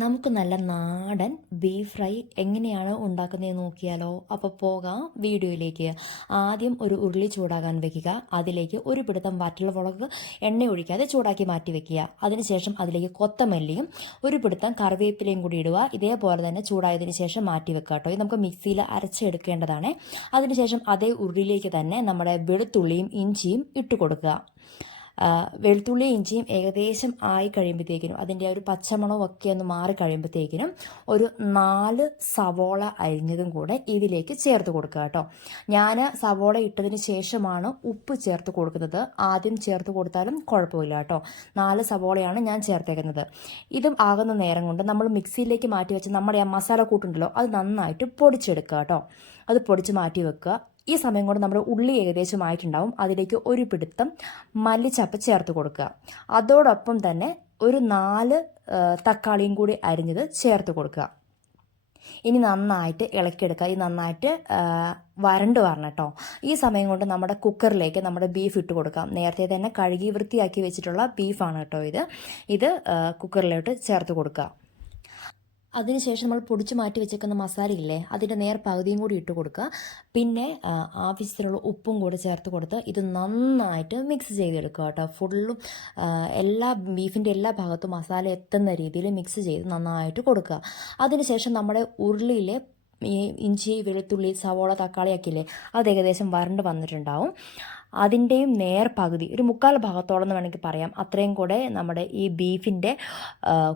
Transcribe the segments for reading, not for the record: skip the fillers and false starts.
നമുക്ക് നല്ല നാടൻ ബീഫ് ഫ്രൈ എങ്ങനെയാണ് ഉണ്ടാക്കുന്നതെന്ന് നോക്കിയാലോ? അപ്പോൾ പോകാം വീഡിയോയിലേക്ക്. ആദ്യം ഒരു ഉരുളി ചൂടാകാൻ വെക്കുക. അതിലേക്ക് ഒരു പിടുത്തം വറ്റൽമുളക് എണ്ണ ഒഴിക്കാതെ ചൂടാക്കി മാറ്റി വെക്കുക. അതിനുശേഷം അതിലേക്ക് കൊത്തമല്ലിയും ഒരു പിടുത്തം കറിവേപ്പിലയും കൂടി ഇടുക. ഇതേപോലെ തന്നെ ചൂടായതിനു ശേഷം മാറ്റി വെക്കുക കേട്ടോ. ഇത് നമുക്ക് മിക്സിയിൽ അരച്ചെടുക്കേണ്ടതാണ്. അതിനുശേഷം അതേ ഉരുളിയിലേക്ക് തന്നെ നമ്മുടെ വെളുത്തുള്ളിയും ഇഞ്ചിയും ഇട്ട് കൊടുക്കുക. വെളുത്തുള്ളി ഇഞ്ചിയും ഏകദേശം ആയി കഴിയുമ്പോഴത്തേക്കിനും അതിൻ്റെ ഒരു പച്ചമണമൊക്കെ ഒന്ന് മാറി കഴിയുമ്പോഴത്തേക്കിനും ഒരു 4 സവോള അരിഞ്ഞതും കൂടെ ഇതിലേക്ക് ചേർത്ത് കൊടുക്കുക കേട്ടോ. ഞാൻ സവോള ഇട്ടതിന് ശേഷമാണ് ഉപ്പ് ചേർത്ത് കൊടുക്കുന്നത്. ആദ്യം ചേർത്ത് കൊടുത്താലും കുഴപ്പമില്ല കേട്ടോ. 4 സവോളയാണ് ഞാൻ ചേർത്തേക്കുന്നത്. ഇതും ആകുന്ന നേരം കൊണ്ട് നമ്മൾ മിക്സിയിലേക്ക് മാറ്റി വെച്ച് നമ്മുടെ ആ മസാല കൂട്ടുണ്ടല്ലോ അത് നന്നായിട്ട് പൊടിച്ചെടുക്കുക കേട്ടോ. അത് പൊടിച്ച് മാറ്റി വെക്കുക. ഈ സമയം കൊണ്ട് നമ്മുടെ ഉള്ളി ഏകദേശം ആയിട്ടുണ്ടാവും. അതിലേക്ക് ഒരു പിടുത്തം മല്ലിച്ചപ്പ് ചേർത്ത് കൊടുക്കുക. അതോടൊപ്പം തന്നെ ഒരു 4 തക്കാളിയും കൂടി അരിഞ്ഞത് ചേർത്ത് കൊടുക്കുക. ഇനി നന്നായിട്ട് ഇളക്കിയെടുക്കുക. ഈ നന്നായിട്ട് വരണ്ട് വരണം കേട്ടോ. ഈ സമയം കൊണ്ട് നമ്മുടെ കുക്കറിലേക്ക് നമ്മുടെ ബീഫ് ഇട്ട് കൊടുക്കാം. നേരത്തെ തന്നെ കഴുകി വൃത്തിയാക്കി വെച്ചിട്ടുള്ള ബീഫാണ് കേട്ടോ ഇത് കുക്കറിലോട്ട് ചേർത്ത് കൊടുക്കുക. അതിനുശേഷം നമ്മൾ പൊടിച്ച് മാറ്റി വെച്ചേക്കുന്ന മസാലയില്ലേ അതിൻ്റെ നേർ പകുതിയും കൂടി ഇട്ട് കൊടുക്കുക. പിന്നെ ആവശ്യത്തിനുള്ള ഉപ്പും കൂടി ചേർത്ത് കൊടുത്ത് ഇത് നന്നായിട്ട് മിക്സ് ചെയ്തെടുക്കുക കേട്ടോ. ഫുള്ളും ബീഫിൻ്റെ എല്ലാ ഭാഗത്തും മസാല എത്തുന്ന രീതിയിൽ മിക്സ് ചെയ്ത് നന്നായിട്ട് കൊടുക്കുക. അതിനുശേഷം നമ്മുടെ ഉരുളിയിലെ ഈ ഇഞ്ചി വെളുത്തുള്ളി സവോള തക്കാളിയൊക്കെ ഇല്ലേ അത് ഏകദേശം വരണ്ട് വന്നിട്ടുണ്ടാവും. അതിൻ്റെയും നേർ പകുതി ഒരു 1/4 ഭാഗത്തോളം എന്ന് വേണമെങ്കിൽ പറയാം. അത്രയും കൂടെ നമ്മുടെ ഈ ബീഫിൻ്റെ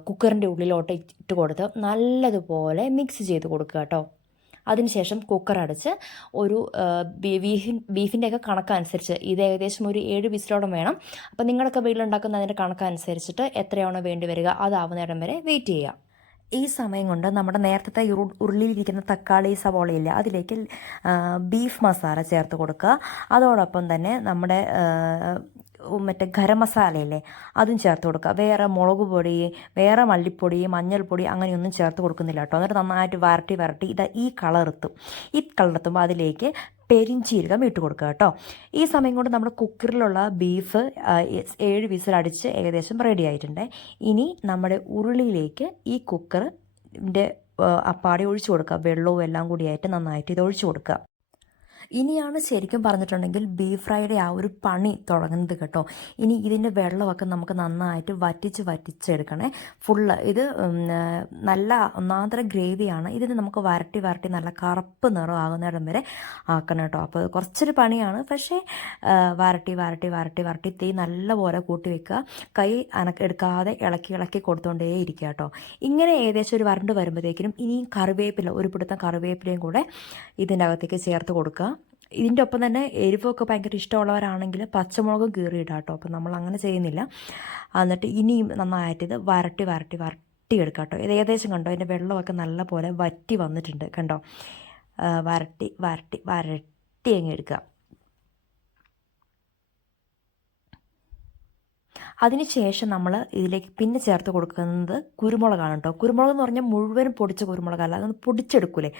കുക്കറിൻ്റെ ഉള്ളിലോട്ട് ഇട്ട് കൊടുത്ത് നല്ലതുപോലെ മിക്സ് ചെയ്ത് കൊടുക്കുക കേട്ടോ. അതിനുശേഷം കുക്കർ അടച്ച് ഒരു ബീഫിൻ്റെയൊക്കെ കണക്കനുസരിച്ച് ഇത് ഏകദേശം ഒരു 7 വിസിലോളം വേണം. അപ്പോൾ നിങ്ങളൊക്കെ വീട്ടിലുണ്ടാക്കുന്ന അതിൻ്റെ കണക്കനുസരിച്ചിട്ട് എത്രയാണോ വേണ്ടി വരിക അതാവുന്നിടം വരെ വെയിറ്റ് ചെയ്യുക. ഈ സമയം കൊണ്ട് നമ്മുടെ നേരത്തെ ഉരുളിയിലിരിക്കുന്ന തക്കാളി സവോളയില്ല അതിലേക്ക് ബീഫ് മസാല ചേർത്ത് കൊടുക്കുക. അതോടൊപ്പം തന്നെ നമ്മുടെ മറ്റേ ഗരം മസാലയില്ലേ അതും ചേർത്ത് കൊടുക്കുക. വേറെ മുളക് പൊടി വേറെ മല്ലിപ്പൊടി മഞ്ഞൾപ്പൊടി അങ്ങനെയൊന്നും ചേർത്ത് കൊടുക്കുന്നില്ല കേട്ടോ. എന്നിട്ട് നന്നായിട്ട് വരട്ടി ഇത് ഈ കളറെത്തുമ്പോൾ അതിലേക്ക് പെരിഞ്ചീരകം ഇട്ട് കൊടുക്കുക കേട്ടോ. ഈ സമയം കൊണ്ട് നമ്മുടെ കുക്കറിലുള്ള ബീഫ് 7 വിസിലടിച്ച് ഏകദേശം റെഡി ആയിട്ടുണ്ട്. ഇനി നമ്മുടെ ഉരുളിയിലേക്ക് ഈ കുക്കറിൻ്റെ അപ്പാടെ ഒഴിച്ചു കൊടുക്കുക. വെള്ളവും എല്ലാം കൂടിയായിട്ട് നന്നായിട്ട് ഇത് ഒഴിച്ചു കൊടുക്കുക. ഇനിയാണ് ശരിക്കും പറഞ്ഞിട്ടുണ്ടെങ്കിൽ ബീഫ് ഫ്രൈയുടെ ആ ഒരു പണി തുടങ്ങുന്നത് കേട്ടോ. ഇനി ഇതിൻ്റെ വെള്ളമൊക്കെ നമുക്ക് നന്നായിട്ട് വറ്റിച്ചെടുക്കണേ. ഇത് നല്ല ഒന്നാന്തര ഗ്രേവിയാണ്. ഇതിന് നമുക്ക് വരട്ടി നല്ല കറുപ്പ് നിറം ആകുന്നിടം വരെ ആക്കണം കേട്ടോ. അപ്പോൾ കുറച്ചൊരു പണിയാണ്. പക്ഷേ വരട്ടി തീ നല്ലപോലെ കൂട്ടി വെക്കുക. കൈ എടുക്കാതെ ഇളക്കി കൊടുത്തുകൊണ്ടേ ഇരിക്കുക കേട്ടോ. ഇങ്ങനെ ഏകദേശം ഒരു വരണ്ട് വരുമ്പോഴത്തേക്കിനും ഇനി ഒരു പിടുത്തം കറിവേപ്പിലയും കൂടെ ഇതിൻ്റെ അകത്തേക്ക് ചേർത്ത് കൊടുക്കുക. ഇതിൻ്റെ ഒപ്പം തന്നെ എരിവൊക്കെ ഭയങ്കര ഇഷ്ടമുള്ളവരാണെങ്കിൽ പച്ചമുളകും കീറിയിടാം കേട്ടോ. അപ്പം നമ്മൾ അങ്ങനെ ചെയ്യുന്നില്ല. എന്നിട്ട് ഇനിയും നന്നായിട്ട് ഇത് വരട്ടി എടുക്കാം കേട്ടോ. ഇത് ഏകദേശം കണ്ടോ അതിൻ്റെ വെള്ളമൊക്കെ നല്ല പോലെ വറ്റി വന്നിട്ടുണ്ട് കണ്ടോ. വരട്ടി അങ്ങ് എടുക്കുക. അതിനുശേഷം നമ്മൾ ഇതിലേക്ക് പിന്നെ ചേർത്ത് കൊടുക്കുന്നത് കുരുമുളകാണ് കേട്ടോ. കുരുമുളക് എന്ന് പറഞ്ഞാൽ മുഴുവനും പൊടിച്ച കുരുമുളകല്ല, അതൊന്ന് പൊടിച്ചെടുക്കൂലേ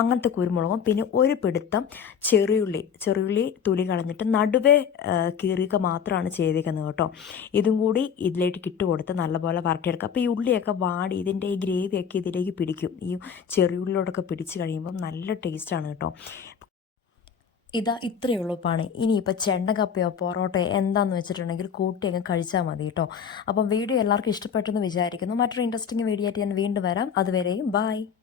അങ്ങനത്തെ കുരുമുളകും. പിന്നെ ഒരു പിടുത്തം ചെറിയുള്ളി തൊലി കളഞ്ഞിട്ട് നടുവേ കീറിയൊക്കെ മാത്രമാണ് ചെയ്തേക്കുന്നത് കേട്ടോ. ഇതും കൂടി ഇതിലേക്ക് ഇട്ട് കൊടുത്ത് നല്ലപോലെ വരട്ടിയെടുക്കുക. അപ്പോൾ ഈ ഉള്ളിയൊക്കെ വാടി ഇതിൻ്റെ ഈ ഗ്രേവിയൊക്കെ ഇതിലേക്ക് പിടിക്കും. ഈ ചെറിയുള്ളിയോടൊക്കെ പിടിച്ച് കഴിയുമ്പം നല്ല ടേസ്റ്റാണ് കേട്ടോ. ഇത്രയേ ഉള്ളൂ പണി. ഇനിയിപ്പോൾ ചെണ്ടക്കപ്പയോ പൊറോട്ടയോ എന്താണെന്ന് വെച്ചിട്ടുണ്ടെങ്കിൽ കൂട്ടി അങ്ങ് കഴിച്ചാൽ മതി കേട്ടോ. അപ്പം വീഡിയോ എല്ലാവർക്കും ഇഷ്ടപ്പെട്ടെന്ന് വിചാരിക്കുന്നു. മറ്റൊരു ഇൻട്രസ്റ്റിംഗ് വീഡിയോ ആയിട്ട് ഞാൻ വീണ്ടും വരാം. അതുവരെയും ബൈ.